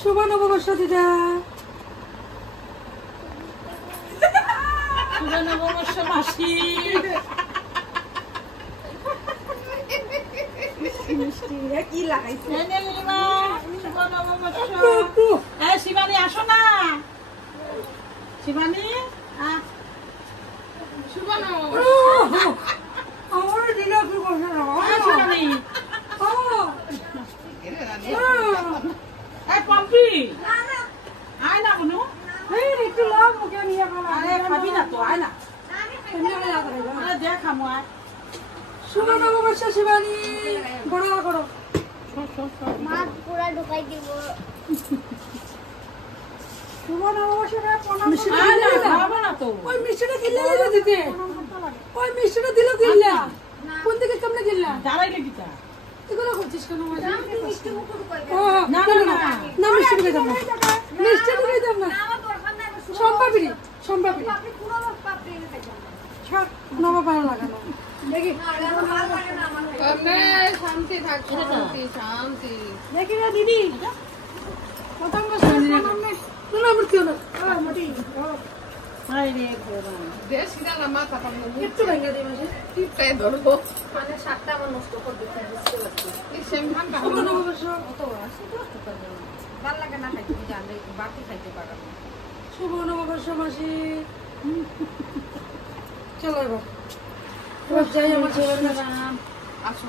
শুভ নববর্ষ দিদা। শুভ নববর্ষ মাসি। কি লাগাইছে? শুভ নববর্ষ। শিবানী আসো না। শিবানী শুভ নববর্ষ। আমার দিদা কি করছে না? শিবানী পম্পি আয় না কোনো একটু লাভ মুখে নিয়ে খাবি না তো আয় না দেখ খামো আয়। শুভ নববর্ষ শিবানী। বড় করো মাছ পুরা ঢুকাই দিব। শুভ নববর্ষ খাবো না তো। ওই মিষ্টিটা কিনলে দিতে। ওই মিষ্টিটা দিল কিনলা কোন দিকে কেমনে কিনলা? দাঁড়াইলে কিটা এগুলো করছিস কেন? মিষ্টি মুখে না না না না মিষ্টি ঢুকে যাব না। মিষ্টি ঢুকে যাব না। সম্পাপিড়ি সম্পাপিড়ি নবা ভালো লাগে না। দেখি শান্তি থাক শান্তি শান্তি দেখি রে দিদি প্রথম বছর না আমার কেউ না মাটি দেশিরা না মাথা পাবো একটু ভেঙে দিই মাসে টিপটাই ধরবো মানে শাকটা আমার নষ্ট করে দিতে বুঝতে পারছি। এই সেম ধানটা শুভ নববর্ষ। ভালো লাগে না খাইতে জানলে বাকি খাইতে পারো না। শুভ নববর্ষ মাসি। চলো এবার যাই আমার ছেলের নাম আসো